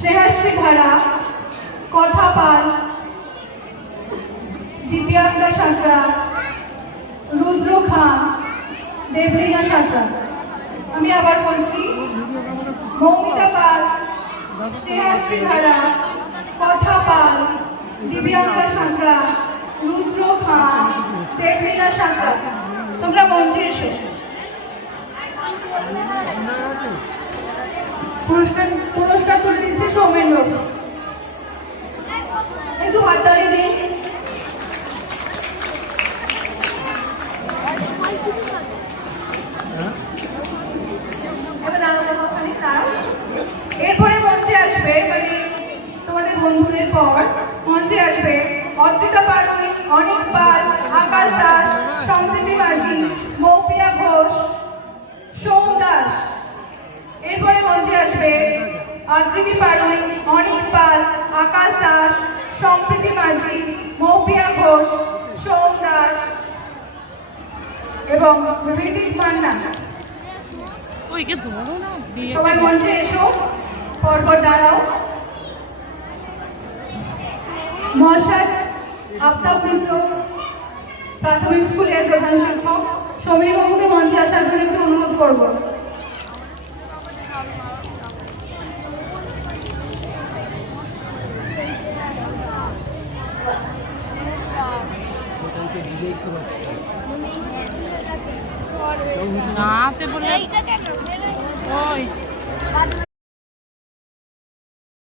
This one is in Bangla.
স্নেহাশ্রী ধারা, কথা পাল, দিব্যাঙ্গা সাঁতরা, রুদ্র খাঁ, দেবলীনা সাঁতরা। আমি আবার বলছি, মৌমিতা পাল, স্নেহাশ্রী ধারা, কথা পাল, দিব্যাঙ্গা সাঁতরা, রুদ্র খাঁ, দেবলীনা সাঁতরা। তোমরা মঞ্চে এসো। পুরস্কার তুলে দিচ্ছে সৌমেন্দ্র। একটু হাততালি দিন। এরপরে মঞ্চে আসবে, মানে তোমাদের বন্ধুদের পর মঞ্চে আসবে অদ্রিতা পাড়ুই, অনিক পাল, আকাশ দাস, সম্প্রীতি মাঝি, মৌপিয়া ঘোষ, সোম দাস। এরপরে মঞ্চে আসবে অদ্রিতি পাড়ুই, অনিক পাল, আকাশ দাস, সম্প্রীতি মাঝি, মৌপিয়া ঘোষ, সোম দাস এবং ঋতিক মান্না। সবাই মঞ্চে এসো, পরপর দাঁড়াও। মহাশয় আফতাব মিত্র প্রাথমিক স্কুলের প্রধান শিক্ষক সমীর বাবুকে মঞ্চে আসার জন্য একটু অনুরোধ করবো। না বলে